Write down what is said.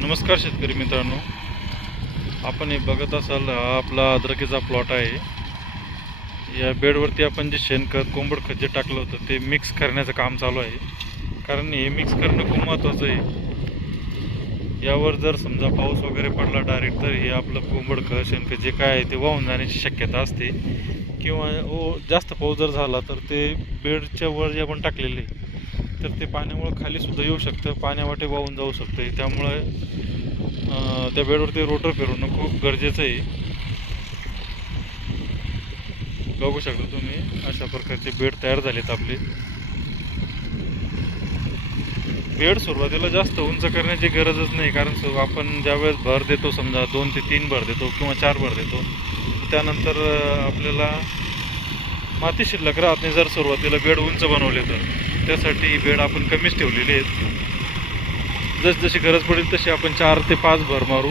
नमस्कार शेतकरी मित्रांनो. आपण हे बघत असाल हा आपला अद्रकीचा प्लॉट आहे. या बेडवरती आपण जे शेणखत कोंबड खत जे टाकलं होतं ते मिक्स करण्याचं काम चालू आहे. कारण हे मिक्स करणं खूप महत्त्वाचं आहे. यावर जर समजा पाऊस वगैरे पडला डायरेक्ट तर हे आपलं कोंबड खत शेणखत जे काय आहे ते वाहून जाण्याची शक्यता असते. किंवा ओ जास्त पाऊस जर झाला तर ते बेडच्या वर जे आपण टाकलेले आहे, तर ते पाण्यामुळं खालीसुद्धा येऊ शकतं पाण्यावाटे वाहून जाऊ शकतं. त्यामुळे त्या बेडवरती रोटर फिरवणं खूप गरजेचं आहे. बघू शकता तुम्ही अशा प्रकारचे बेड तयार झालेत आपले. बेड सुरुवातीला जास्त उंच करण्याची गरजच नाही कारण आपण ज्यावेळेस भर देतो समजा दोन ते तीन भर देतो किंवा चार भर देतो त्यानंतर आपल्याला माती शिल्लक राहत नाही जर सुरुवातीला बेड उंच बनवले तर. त्यासाठी बेड आपण कमीच ठेवलेले आहेत. जसजशी गरज पडेल तशी आपण चार ते पाच भर मारू.